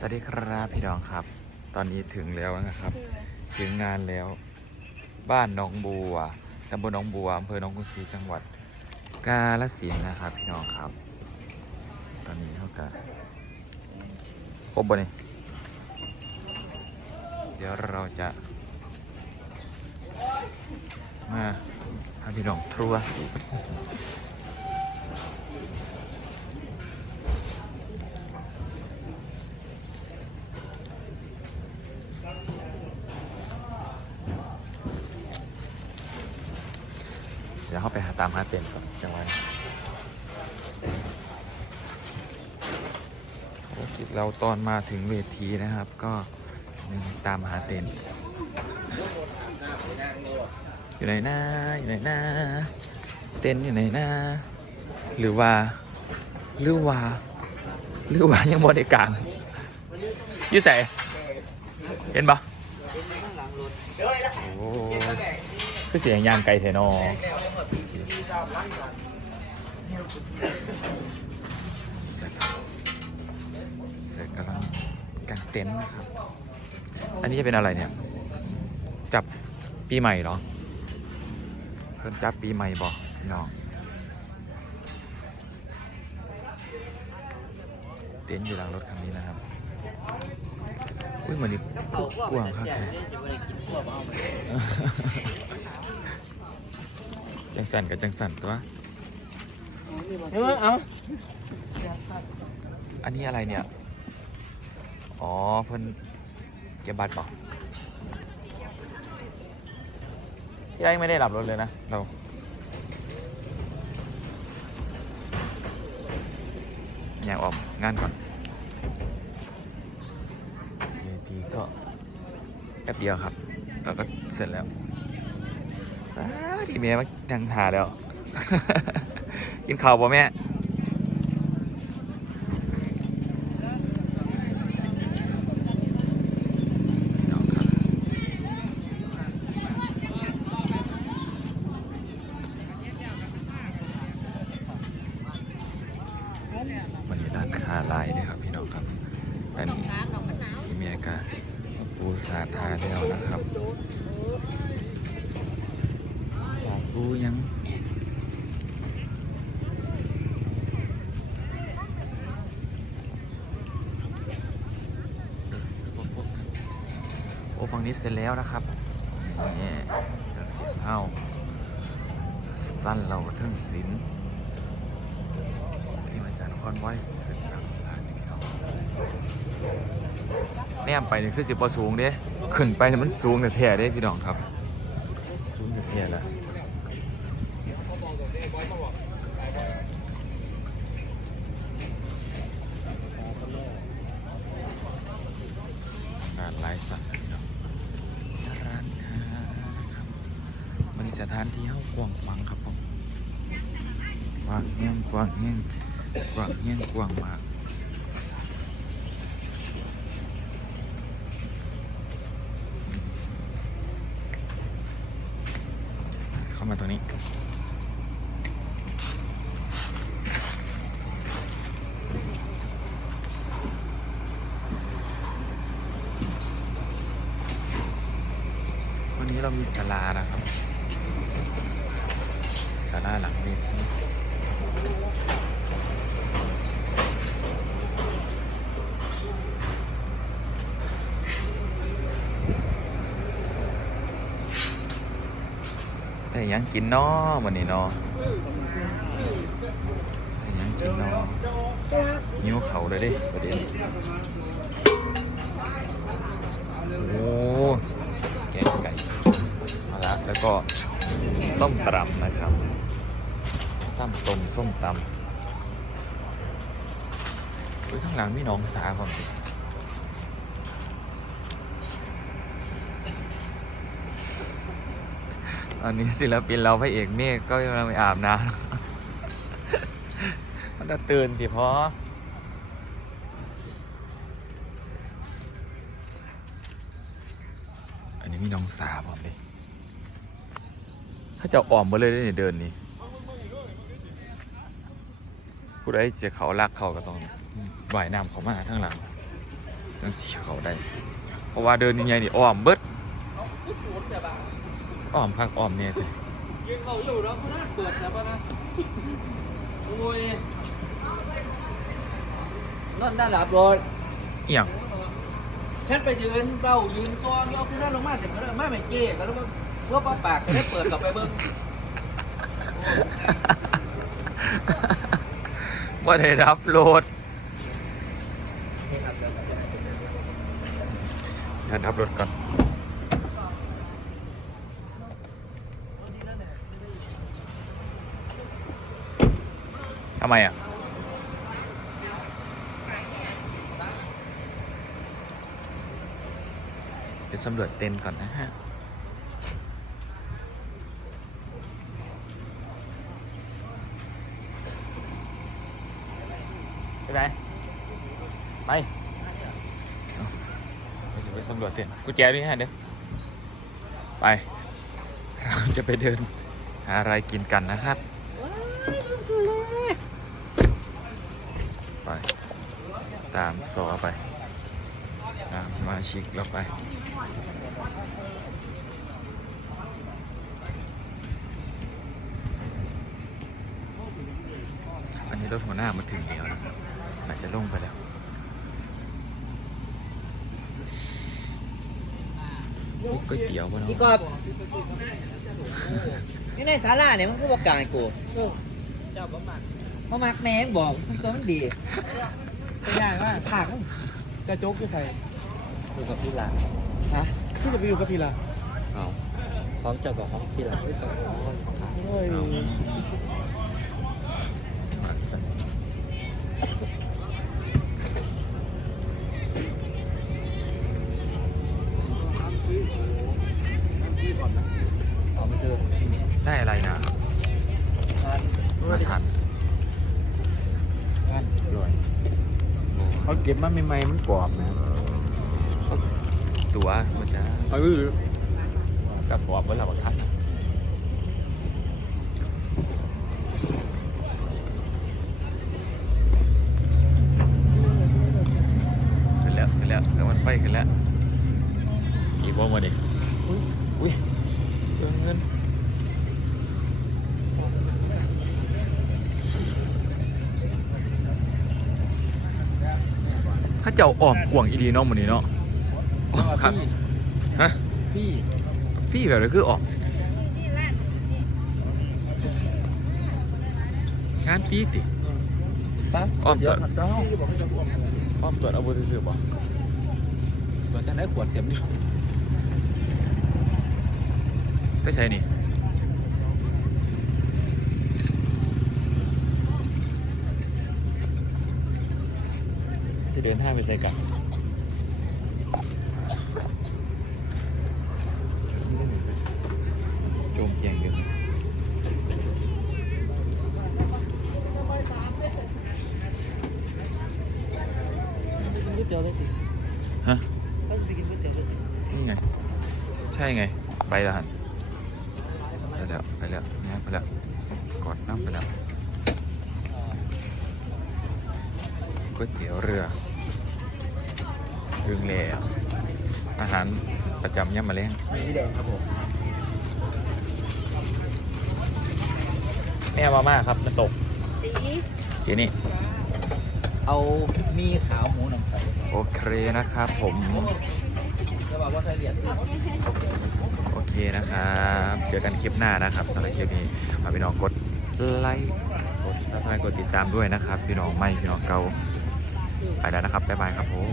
สวัสดีครับพี่น้องครับ ตอนนี้ถึงแล้วนะครับ ถึงงานแล้ว บ้านหนองบัวตำบลหนองบัวอำเภอหนองกุนศรีจังหวัดกาฬสินธุ์นะครับ พี่น้องครับ ตอนนี้เขากะครบบ่นี่เดี๋ยวเราจะ มาหาพี่น้องทัวร์ เดี๋ยวเขาไปหาตามหาเต็นท์ก่อนจังหวะนี้ภารกิจเราตอนมาถึงเวทีนะครับ ก็นึ่ตามหาเต็นท์อยู่ไหนนะอยู่ไหนนะเต็นท์อยู่ไหนนะหรือว่าหรือว่าหรือว่ายังบริกลางยืดใส่เห็นปะโอ้ คือเสียงยางไกลเทนอเสร็จกำลังกางเต็นท์นะครับ อันนี้จะเป็นอะไรเนี่ย จับปีใหม่เหรอ เพิ่นจับปีใหม่บอกพี่น้อง เต็นท์อยู่หลังรถคันนี้นะครับ อุ้ยเหมือนนี่กว้างครับแท้จังสันกับจังสันตัวเออเอาอันนี้อะไรเนี่ย อ๋อเพิ่นเก็บบัตรเปล่าพี่ไอ้ไม่ได้หลับรถเลยนะเราอยากออกงานก่อนเวทีก็แป๊บเดียวครับเราก็เสร็จแล้วดีเมียมาดังทาแล้ว กินข้าวป่ะแม่ พี่น้องครับวันนี้ร้านค้าหลายเลยครับพี่น้องครับแต่นี่ที่เมียกาปูสาทาแล้วนะครับสา ปูยังโอ้ฝั่งนี้เสร็จแล้วนะครับนี่เครื่องเสียงเฮาสั้นเราเทิงศิลที่มาจากนครไว้ขึ้นกลางร้านนี่พี่น้องแนมไปนี่คือสิบสูงเด้ขึ้นไปนี่มันสูงแต่แท้เด้พี่น้องครับ สูงแต่แท้แล้ว งานไลฟ์สัตว์พี่น้องร้านค้าครับวันนี้สถานที่เฮากว้างขวางครับผมกว้างแห้งกว้างแห้งกว้างแห้งกว้างมากเข้ามาตรงนี้ วันนี้เรามีศาลานะครับศาลาหลังเวทีได้ยังกินเนาะวันนี้เนาะได้ยังกินเนาะหิวเขาเลยดิประเด็น โอ้แกงไก่มาละแล้วก็ส้มตำนะครับส้มตำส้มตำเฮ้ยข้างหลังมีน้องสาผมดิตอนนี้ศิลปินเราพระเอกเมฆก็กำลังไปอาบน้ำมันจะตื่นสิพอ นนี้มีน้องสาผมดิถ้าจะอ่อมมาเลยได้เนี่ยเดินนี่ผู้ใดจะเขารักเขาก็ต้องว่ายน้ำเขามาข้างหลังจังสีเขาได้ เพราะว่าเดินยังไงนี่อ้อมเบิดเอาพูดโหนแบบอะอ้อมพักอ้อมเนี่ยสิยืนเบาอยู่แล้วก็น่าเปิดแล้วป่ะนะโอ้ยนั่นน่าหลับรถเอียง ฉันไปยืนเบายืนซองยกขึ้นนั่นลงมาเสร็จก็เลยมาไม่เจ๊ก็แล้วเพื่อป้าปากก็ได้เปิดกลับไปเบิ้งว่าได้รับโหลดเดี๋ยวรับรถก่อน ทำไมอะ เดี๋ยว สำรวจเต็นท์ก่อนนะฮะไปไหนไปไปสิไปสำรวจเต็นท์กุญแจด้วยฮะเดี๋ยวไป เราจะไปเดิน หาอะไรกินกันนะครับไป ตามซอไป ตามสมาชิกเราไป อันนี้รถหัวหน้ามาถึงแล้วนะครับอาจจะลงไปแล้วก๋วยเตี๋ยวป่ะเนาะอีกอบนี่ในศาลาเนี่ยมันคือบอกกลารกูเจ้าประมาณเพราะมักแม่งบอกตัวมันดีเป็นอย่างว่าผักมันกระจกจะใส่ อยู่กับพี่หลานฮะที่จะไปอยู่กับพี่ล่ะเอาของเจ้ากับของพี่หลานโอ้ยเอามาใส่เอาไม่ซื้อได้อะไรนะงานมาทันงานรวยเขาเก็บมาใหม่ๆมันกรอบนะ ตัวมันจะเอาอยู่กระปอบไว้หลับทันขึ้นแล้วขึ้นแล้วแล้วมันไฟขึ้นแล้วอีกว่ามาดิอุ้ยเติมเงินเข้าเจ้าอ้อมกวางอีดีเนาะหมันนี้เนาะอ้อม ครับ ฮะพี่ฟี่แบบนี้คือออก งานฟรีติปั๊บอ้อมตรวจเจ้าอ้อมตรวจอาวุธซื้อบ่ตรวจจังได้ขวดเต็มอยู่ไปใส่นี่จะเดินห้างไปใส่กัน โจมเกียงเยอะ ก๋วยเตี๋ยวเลยสิฮะเขาจะไปกินก๋วยเตี๋ยวเลยนี่ไง ใช่ไง ไปแล้วหันไปแล้วไปแล้วเนี่ยไปแล้วกดน้ำไปแล้วก๋วยเตี๋ยวเรือ ถึงแล้วอาหารประจำย่ำมาเล้งมีแดงครับผมแม่มาม่าครับน้ำตก สีสีนี่ เอามีขาวหมูหนังไก่โอเคนะครับผม จะบอกว่าเคยเรียนโอเคนะครับ เจอกันคลิปหน้านะครับสำหรับคลิปนี้ฝากพี่น้องกดไลค์กดซับสไครต์กดติดตามด้วยนะครับ พี่น้องไม่พี่น้องเก่าไปแล้วนะครับบ๊ายบายครับผม